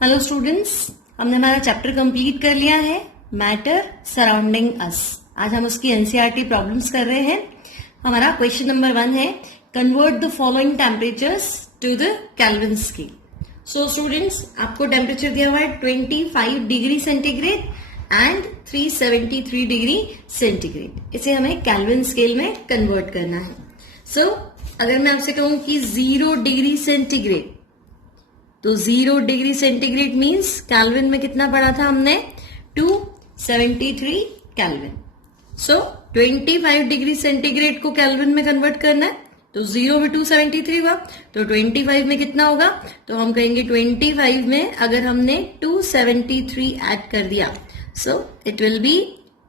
Hello students, हमने हमारा chapter complete कर लिया है मैटर सराउंडिंग अस। आज हम उसकी एनसीईआरटी प्रॉब्लम्स कर रहे हैं। हमारा क्वेश्चन नंबर 1 है convert the following temperatures to the Kelvin scale. So students, आपको टेम्परेचर दिया हुआ है 25 degree centigrade and 373 degree centigrade. इसे हमें केल्विन स्केल में कन्वर्ट करना है। सो अगर मैं आपसे कहूं कि 0 डिग्री सेंटीग्रेड, तो 0 डिग्री सेंटीग्रेड मीन्स केल्विन में कितना पढ़ा था हमने? 273 केल्विन। सो 25 डिग्री सेंटीग्रेड को केल्विन में कन्वर्ट करना है, तो 0 में 273 हुआ, तो 25 में कितना होगा? तो हम कहेंगे 25 में अगर हमने 273 ऐड कर दिया, so it will be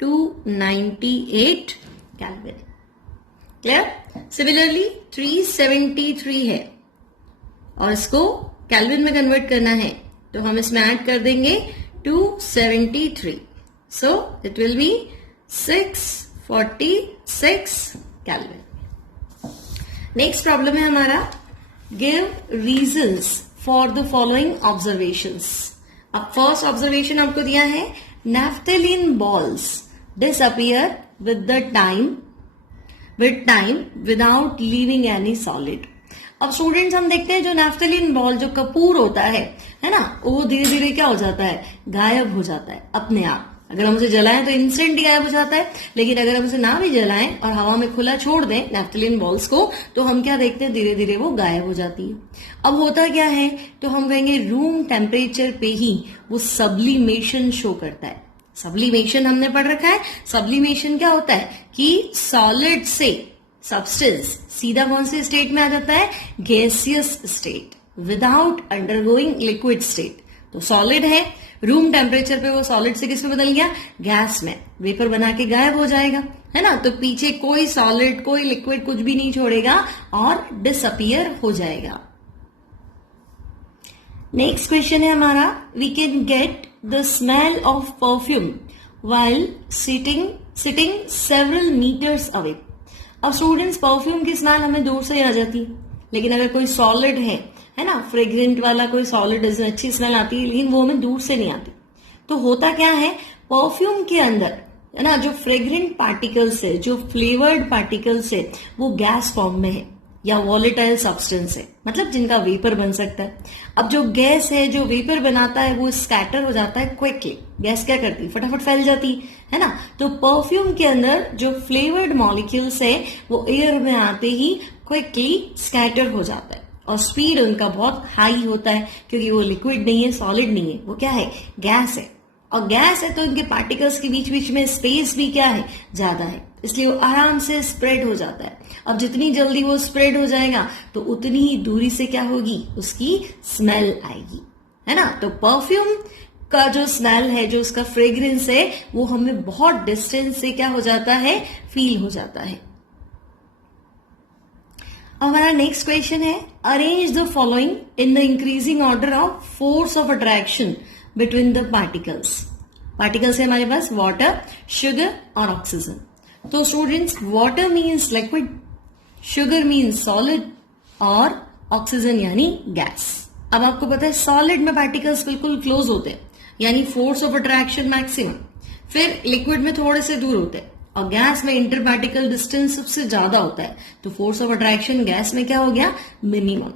298 kelvin. Clear? Similarly 373 है और इसको केल्विन में कन्वर्ट करना है, तो हम इसमें ऐड कर देंगे 273, so it will be 646 kelvin. Next problem है हमारा give reasons for the following observations. अब फर्स्ट ऑब्जर्वेशन आपको दिया है naphthalene balls disappear with time without leaving any solid. अब स्टूडेंट्स हम देखते हैं जो नैफ्थलीन बॉल, जो कपूर होता है ना, वो धीरे धीरे क्या हो जाता है? गायब हो जाता है अपने आप। अगर हम उसे जलाएं तो इंस्टेंट ही गायब हो जाता है, लेकिन अगर हम उसे ना भी जलाएं और हवा में खुला छोड़ दें नैफ्थलीन बॉल्स को, तो हम क्या देखते हैं? धीरे धीरे वो गायब हो जाती है। अब होता क्या है? तो हम कहेंगे रूम टेम्परेचर पे ही वो सब्लिमेशन शो करता है। सब्लिमेशन हमने पढ़ रखा है। सब्लिमेशन क्या होता है कि सॉलिड से सब्सटेंस सीधा कौन से स्टेट में आ जाता है? Gaseous state without undergoing liquid state. तो सॉलिड है, रूम टेम्परेचर पे वो सॉलिड से किस में बदल गया? गैस में। वेपर बना के गायब हो जाएगा, है ना। तो पीछे कोई सॉलिड, कोई लिक्विड कुछ भी नहीं छोड़ेगा और डिसअपियर हो जाएगा। नेक्स्ट क्वेश्चन है हमारा we can get the smell of perfume while sitting several metres away. अब स्टूडेंट्स, परफ्यूम की स्मेल हमें दूर से आ जाती है, लेकिन अगर कोई सॉलिड है ना, फ्रेग्रेंट वाला कोई सॉलिड, अच्छी स्मेल आती है, लेकिन वो हमें दूर से नहीं आती। तो होता क्या है? परफ्यूम के अंदर है ना, जो फ्रेग्रेंट पार्टिकल्स है, जो फ्लेवर्ड पार्टिकल्स है, वो गैस फॉर्म में है या वॉलेटाइल सब्सटेंस है, मतलब जिनका वेपर बन सकता है। अब जो गैस है, जो वेपर बनाता है, वो स्कैटर हो जाता है क्विकली। गैस क्या करती है? फटाफट फैल जाती है ना। तो परफ्यूम के अंदर जो फ्लेवर्ड मॉलिक्यूल्स है, वो एयर में आते ही क्विकली स्कैटर हो जाता है और स्पीड उनका बहुत हाई होता है, क्योंकि वो लिक्विड नहीं है, सॉलिड नहीं है, वो क्या है? गैस है। और गैस है तो इनके पार्टिकल्स के बीच बीच में स्पेस भी क्या है? ज्यादा है, इसलिए वो आराम से स्प्रेड हो जाता है। अब जितनी जल्दी वो स्प्रेड हो जाएगा, तो उतनी ही दूरी से क्या होगी? उसकी स्मेल आएगी, है ना। तो परफ्यूम का जो स्मेल है, जो उसका फ्रेग्रेंस है, वो हमें बहुत डिस्टेंस से क्या हो जाता है? फील हो जाता है। हमारा नेक्स्ट क्वेश्चन है arrange the following in the increasing order of force of attraction between the particles. Particles है हमारे पास वाटर, शुगर और ऑक्सीजन। तो students, water means liquid, sugar means solid और ऑक्सीजन यानी गैस। अब आपको पता है सॉलिड में पार्टिकल्स बिल्कुल क्लोज होते हैं, यानी फोर्स ऑफ अट्रैक्शन मैक्सिमम। फिर लिक्विड में थोड़े से दूर होते हैं और गैस में इंटर पार्टिकल डिस्टेंस सबसे ज्यादा होता है, तो फोर्स ऑफ अट्रैक्शन गैस में क्या हो गया? मिनिमम।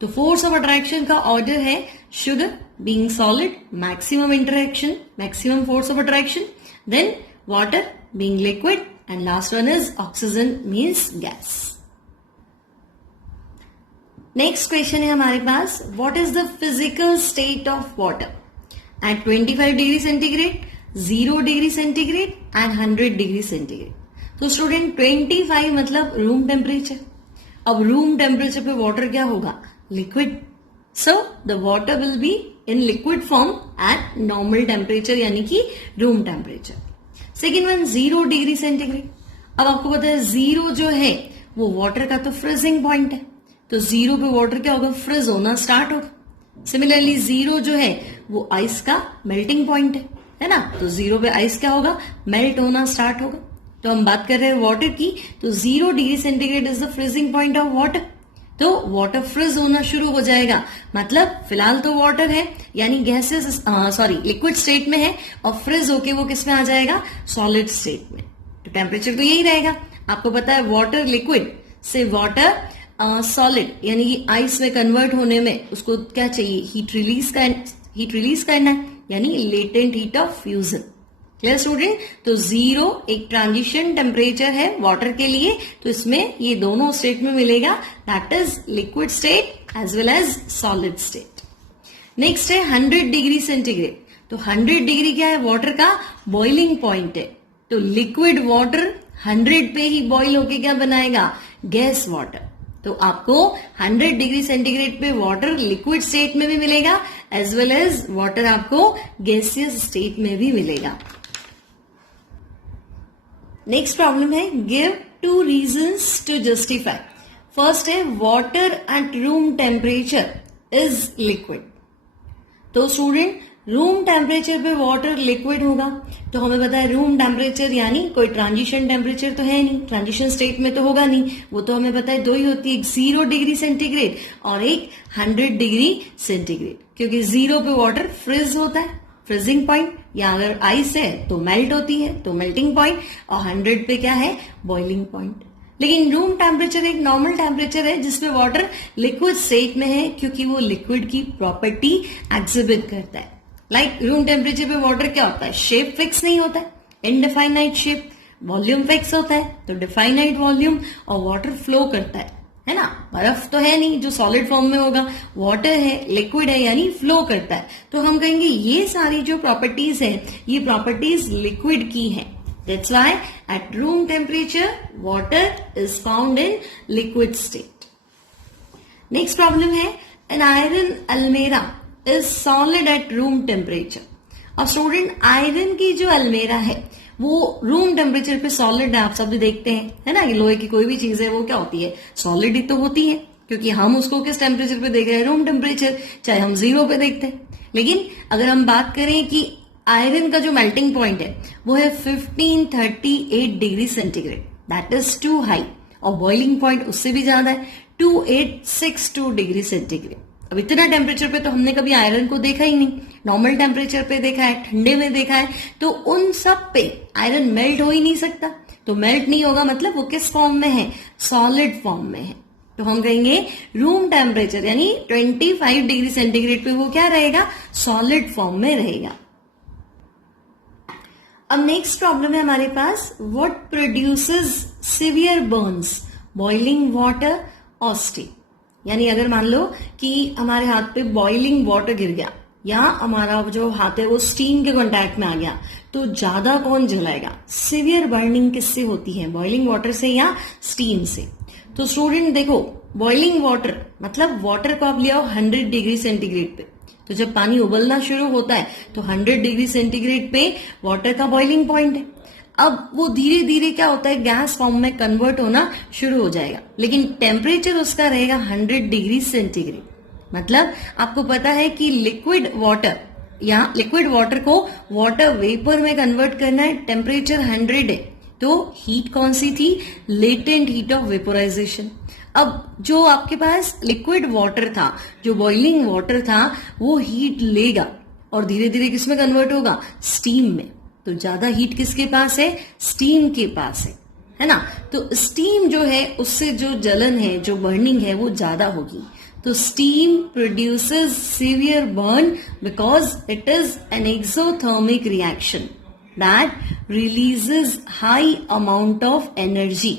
तो फोर्स ऑफ अट्रैक्शन का ऑर्डर है sugar being solid, maximum interaction, maximum force of attraction, then water being liquid, and last one is oxygen means gas. Next question है हमारे पास what is the physical state of water at 25 degree centigrade, 0 degree centigrade and 100 degree centigrade. तो student 25 मतलब room temperature. अब room temperature पे water क्या होगा? Liquid. So the water will be in liquid form eight normal temperature, यानी कि room temperature. Second one 0 degree centigrade. अब आपको पता है 0 जो है वो वाटर का तो फ्रीजिंग पॉइंट है, तो 0 पे वाटर क्या होगा? फ्रीज होना स्टार्ट होगा। सिमिलरली 0 जो है वो आइस का मेल्टिंग पॉइंट है ना, तो 0 पे आइस क्या होगा? मेल्ट होना स्टार्ट होगा। तो हम बात कर रहे हैं वाटर की, तो 0 degree centigrade is the freezing point of water. तो वाटर फ्रीज होना शुरू हो जाएगा। मतलब फिलहाल तो वाटर है यानी गैसेस लिक्विड स्टेट में है और फ्रीज होके वो किस में आ जाएगा, सॉलिड स्टेट में। तो टेम्परेचर तो यही रहेगा। आपको पता है वाटर लिक्विड से वाटर सॉलिड यानी कि आइस में कन्वर्ट होने में उसको क्या चाहिए, हीट रिलीज करना है यानी latent heat of fusion. Clear student? तो 0 एक ट्रांजिशन टेम्परेचर है वाटर के लिए, तो इसमें ये दोनों स्टेट में मिलेगा, that is liquid state as well as solid state. Next है 100 डिग्री सेंटीग्रेड। तो 100 डिग्री क्या है, वाटर का बॉइलिंग पॉइंट है। तो लिक्विड वाटर 100 पे ही बॉइल होके क्या बनाएगा, गैस वाटर। तो आपको 100 डिग्री सेंटीग्रेड पे वाटर लिक्विड स्टेट में भी मिलेगा एज वेल एज वाटर आपको गैसियस स्टेट में भी मिलेगा। नेक्स्ट प्रॉब्लम है, give 2 reasons to justify. First है water at room temperature is liquid. तो स्टूडेंट रूम टेम्परेचर पे वाटर लिक्विड होगा, तो हमें पता है रूम टेम्परेचर यानी कोई ट्रांजिशन टेम्परेचर तो है नहीं, ट्रांजिशन स्टेट में तो होगा नहीं, वो तो हमें पता है 2 ही होती है, एक 0 डिग्री सेंटीग्रेड और एक 100 डिग्री सेंटीग्रेड। क्योंकि 0 पे वाटर फ्रीज होता है, फ्रीजिंग पॉइंट, या अगर आइस है तो मेल्ट होती है तो मेल्टिंग पॉइंट, और 100 पे क्या है, बॉइलिंग पॉइंट। लेकिन रूम टेम्परेचर एक नॉर्मल टेम्परेचर है जिसमें वाटर लिक्विड स्टेट में है क्योंकि वो लिक्विड की प्रॉपर्टी एग्जिबिट करता है। लाइक रूम टेम्परेचर पे वाटर क्या होता है, शेप फिक्स नहीं होता है, इनडिफाइनाइट शेप, वॉल्यूम फिक्स होता है तो डिफाइनाइट वॉल्यूम, और वाटर फ्लो करता है ना। बर्फ तो है नहीं जो सॉलिड फॉर्म में होगा, वाटर है, लिक्विड है यानी फ्लो करता है। तो हम कहेंगे ये सारी जो प्रॉपर्टीज है ये प्रॉपर्टीज लिक्विड की है। That's why at room temperature water is found in liquid state. Next problem है, an iron almirah is solid at room temperature. अब स्टूडेंट आयरन की जो अलमेरा है वो रूम टेम्परेचर पे सॉलिड है, आप सब भी देखते हैं है ना, लोहे की कोई भी चीज है वो क्या होती है, सॉलिड ही तो होती है, क्योंकि हम उसको किस टेम्परेचर पे देख रहे हैं, रूम टेम्परेचर, चाहे हम 0 पे देखते हैं। लेकिन अगर हम बात करें कि आयरन का जो मेल्टिंग पॉइंट है वो है 1538 degree centigrade, that is too high, और बॉइलिंग पॉइंट उससे भी ज्यादा है 2862 डिग्री सेंटीग्रेड। अब इतना टेम्परेचर पे तो हमने कभी आयरन को देखा ही नहीं, नॉर्मल टेम्परेचर पे देखा है, ठंडे में देखा है, तो उन सब पे आयरन मेल्ट हो ही नहीं सकता। तो मेल्ट नहीं होगा मतलब वो किस फॉर्म में है, सॉलिड फॉर्म में है। तो हम कहेंगे रूम टेम्परेचर यानी 25 डिग्री सेंटीग्रेड पे वो क्या रहेगा, सॉलिड फॉर्म में रहेगा। अब नेक्स्ट प्रॉब्लम है हमारे पास, what produces severe burns, boiling water और स्टीम। यानी अगर मान लो कि हमारे हाथ पे बॉइलिंग वाटर गिर गया या हमारा जो हाथ है वो स्टीम के कांटेक्ट में आ गया, तो ज्यादा कौन जलाएगा, सिवियर बर्निंग किससे होती है, बॉइलिंग वाटर से या स्टीम से। तो स्टूडेंट देखो, बॉइलिंग वाटर मतलब वाटर को आप ले आओ 100 डिग्री सेंटीग्रेड पे, तो जब पानी उबलना शुरू होता है तो 100 डिग्री सेंटीग्रेड पे वाटर का बॉइलिंग पॉइंट है। अब वो धीरे धीरे क्या होता है, गैस फॉर्म में कन्वर्ट होना शुरू हो जाएगा, लेकिन टेम्परेचर उसका रहेगा 100 डिग्री सेंटीग्रेड। मतलब आपको पता है कि लिक्विड वाटर या लिक्विड वाटर को वाटर वेपर में कन्वर्ट करना है, टेम्परेचर 100 है, तो हीट कौन सी थी, लेटेंट हीट ऑफ वेपोराइजेशन। अब जो आपके पास लिक्विड वाटर था, जो बॉइलिंग वाटर था, वो हीट लेगा और धीरे धीरे किसमें कन्वर्ट होगा, स्टीम में। तो ज्यादा हीट किसके पास है, स्टीम के पास है ना। तो स्टीम जो है उससे जो जलन है, जो बर्निंग है वो ज्यादा होगी। तो steam produces severe burn because it is an exothermic reaction that releases high amount of energy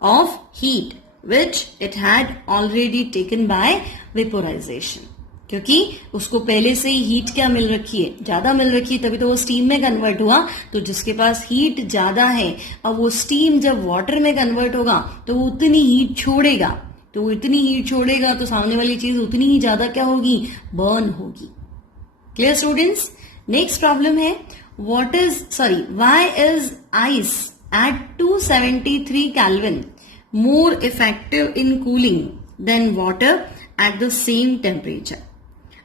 of heat which it had already taken by vaporization। क्योंकि उसको पहले से ही हीट क्या मिल रखी है, ज्यादा मिल रखी है, तभी तो वो स्टीम में कन्वर्ट हुआ। तो जिसके पास हीट ज्यादा है, अब वो स्टीम जब वाटर में कन्वर्ट होगा तो वो उतनी हीट छोड़ेगा, तो वो इतनी हीट छोड़ेगा तो सामने वाली चीज उतनी ही ज्यादा क्या होगी, बर्न होगी। Clear students? नेक्स्ट प्रॉब्लम है, why is ice at 273 Kelvin more effective in cooling than water at the same temperature।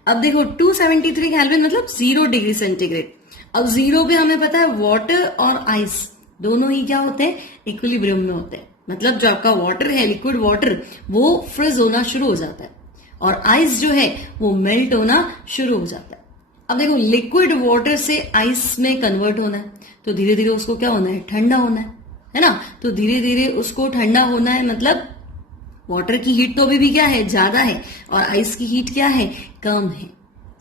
अब देखो 273 केल्विन मतलब 0 डिग्री सेंटीग्रेड। अब 0 पे हमें पता है वाटर और आइस दोनों ही क्या होते हैं, इक्विलिब्रियम में होते हैं। मतलब जो आपका वाटर है, लिक्विड वाटर, वो फ्रीज होना शुरू हो जाता है और आइस जो है वो मेल्ट होना शुरू हो जाता है। अब देखो, लिक्विड वाटर से आइस में कन्वर्ट होना है तो धीरे धीरे उसको क्या होना है, ठंडा होना है ना। तो धीरे धीरे उसको ठंडा होना है, मतलब वाटर की हीट तो अभी भी क्या है, ज्यादा है, और आइस की हीट क्या है, कम है।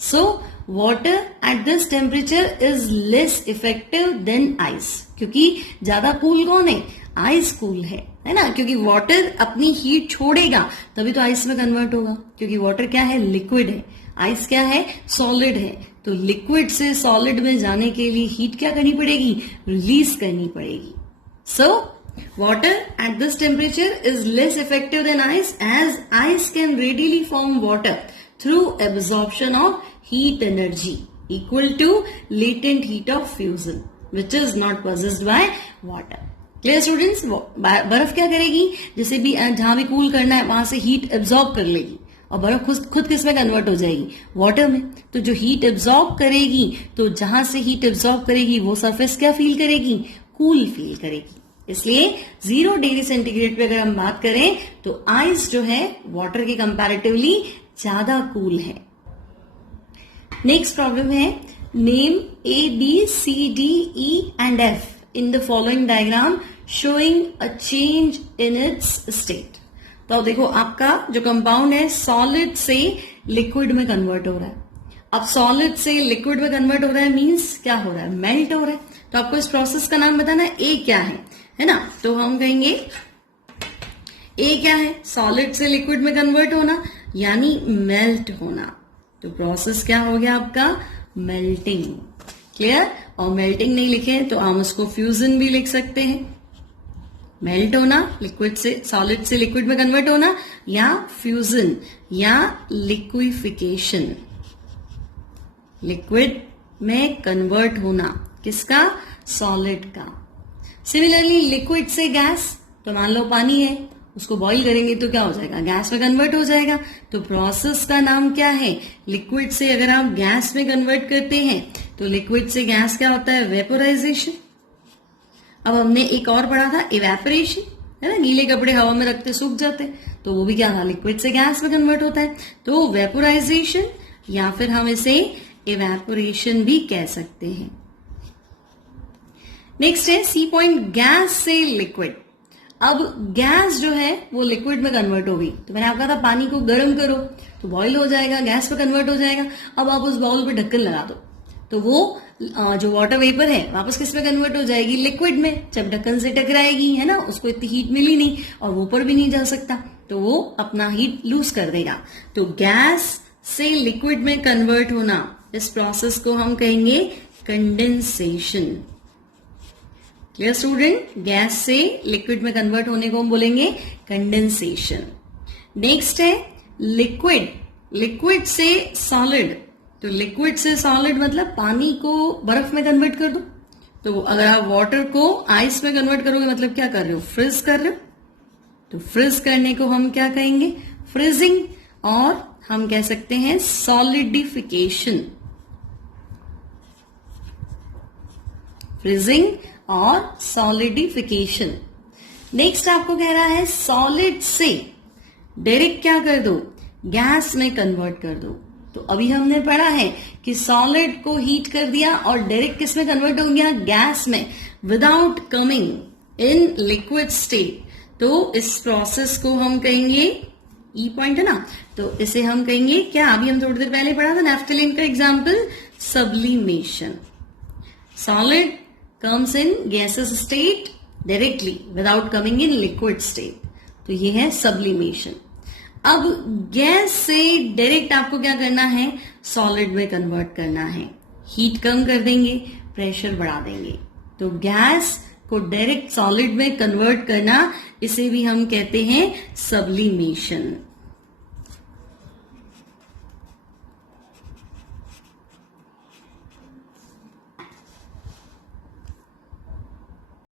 So water at this temperature is less effective than ice, क्योंकि ज्यादा कूल कौन है, आइस कूल है ना। क्योंकि वाटर अपनी हीट छोड़ेगा तभी तो आइस में कन्वर्ट होगा, क्योंकि वाटर क्या है, लिक्विड है, आइस क्या है, सॉलिड है। तो लिक्विड से सॉलिड में जाने के लिए हीट क्या करनी पड़ेगी, रिलीज करनी पड़ेगी। सो water at this temperature is less effective than ice, as ice can readily form water through absorption of heat energy equal to latent heat of fusion, which is not possessed by water. Clear students? बर्फ क्या करेगी, जैसे भी जहां भी cool करना है वहां से हीट एब्जॉर्ब कर लेगी और बर्फ खुद किस में कन्वर्ट हो जाएगी, वाटर में। तो जो हीट एब्जॉर्ब करेगी, तो जहां से हीट एब्जॉर्ब करेगी वो सरफेस क्या फील करेगी, कूल फील करेगी। इसलिए 0 डिग्री सेंटीग्रेड पे अगर हम बात करें तो आइस जो है वाटर के कंपैरेटिवली ज्यादा कूल है। नेक्स्ट प्रॉब्लम है, name A, B, C, D, E and F in the following diagram showing a change in its state. तो देखो, आपका जो कंपाउंड है सॉलिड से लिक्विड में कन्वर्ट हो रहा है। अब सॉलिड से लिक्विड में कन्वर्ट हो रहा है मींस क्या हो रहा है, मेल्ट हो रहा है। तो आपको इस प्रोसेस का नाम बताना है, ए क्या है ना। तो हम कहेंगे ए क्या है, सॉलिड से लिक्विड में कन्वर्ट होना यानी मेल्ट होना। तो प्रोसेस क्या हो गया आपका, मेल्टिंग। क्लियर? और मेल्टिंग नहीं लिखे तो हम उसको फ्यूजन भी लिख सकते हैं। मेल्ट होना, लिक्विड से सॉलिड से लिक्विड में कन्वर्ट होना, या फ्यूजन या लिक्विफिकेशन, लिक्विड में कन्वर्ट होना, किसका, सॉलिड का। सिमिलरली लिक्विड से गैस, तो मान लो पानी है, उसको बॉईल करेंगे तो क्या हो जाएगा, गैस में कन्वर्ट हो जाएगा। तो प्रोसेस का नाम क्या है, लिक्विड से अगर आप गैस में कन्वर्ट करते हैं तो लिक्विड से गैस क्या होता है, वेपोराइजेशन। अब हमने एक और पढ़ा था इवेपोरेशन, है ना, गीले कपड़े हवा में रखते सूख जाते, तो वो भी क्या था, लिक्विड से गैस में कन्वर्ट होता है। तो वेपोराइजेशन या फिर हम इसे इवेपोरेशन भी कह सकते हैं। नेक्स्ट है सी पॉइंट, गैस से लिक्विड। अब गैस जो है वो लिक्विड में कन्वर्ट हो गई, तो मैंने आपको कहा था पानी को गर्म करो तो बॉईल हो जाएगा, गैस में कन्वर्ट हो जाएगा। अब आप उस बाउल पे ढक्कन लगा दो तो वो जो वाटर वेपर है वापस किस में कन्वर्ट हो जाएगी, लिक्विड में। जब ढक्कन से टकराएगी, है ना, उसको इतनी हीट मिली नहीं और वो ऊपर भी नहीं जा सकता, तो वो अपना हीट लूज कर देगा। तो गैस से लिक्विड में कन्वर्ट होना, इस प्रोसेस को हम कहेंगे कंडेंसेशन। Clear student? गैस से लिक्विड में कन्वर्ट होने को हम बोलेंगे कंडेंसेशन। नेक्स्ट है लिक्विड, लिक्विड से सॉलिड। तो लिक्विड से सॉलिड मतलब पानी को बर्फ में कन्वर्ट कर दो। तो अगर आप वाटर को आइस में कन्वर्ट करोगे मतलब क्या कर रहे हो, फ्रीज कर रहे हो। तो फ्रीज करने को हम क्या कहेंगे, फ्रीजिंग, और हम कह सकते हैं सॉलिडिफिकेशन। फ्रीजिंग और सॉलिडिफिकेशन। नेक्स्ट आपको कह रहा है सॉलिड से डायरेक्ट क्या कर दो, गैस में कन्वर्ट कर दो। तो अभी हमने पढ़ा है कि सॉलिड को हीट कर दिया और डायरेक्ट किस में कन्वर्ट हो गया, गैस में, without coming in liquid state. तो इस प्रोसेस को हम कहेंगे, ई पॉइंट है ना, तो इसे हम कहेंगे क्या, अभी हम थोड़ी देर पहले पढ़ा था नैफ्थलीन का example, sublimation. Solid comes in gaseous state directly without coming in liquid state, तो ये है sublimation। अब गैस से डायरेक्ट आपको क्या करना है, सॉलिड में कन्वर्ट करना है। हीट कम कर देंगे, प्रेशर बढ़ा देंगे, तो गैस को डायरेक्ट सॉलिड में कन्वर्ट करना, इसे भी हम कहते हैं सब्लिमेशन।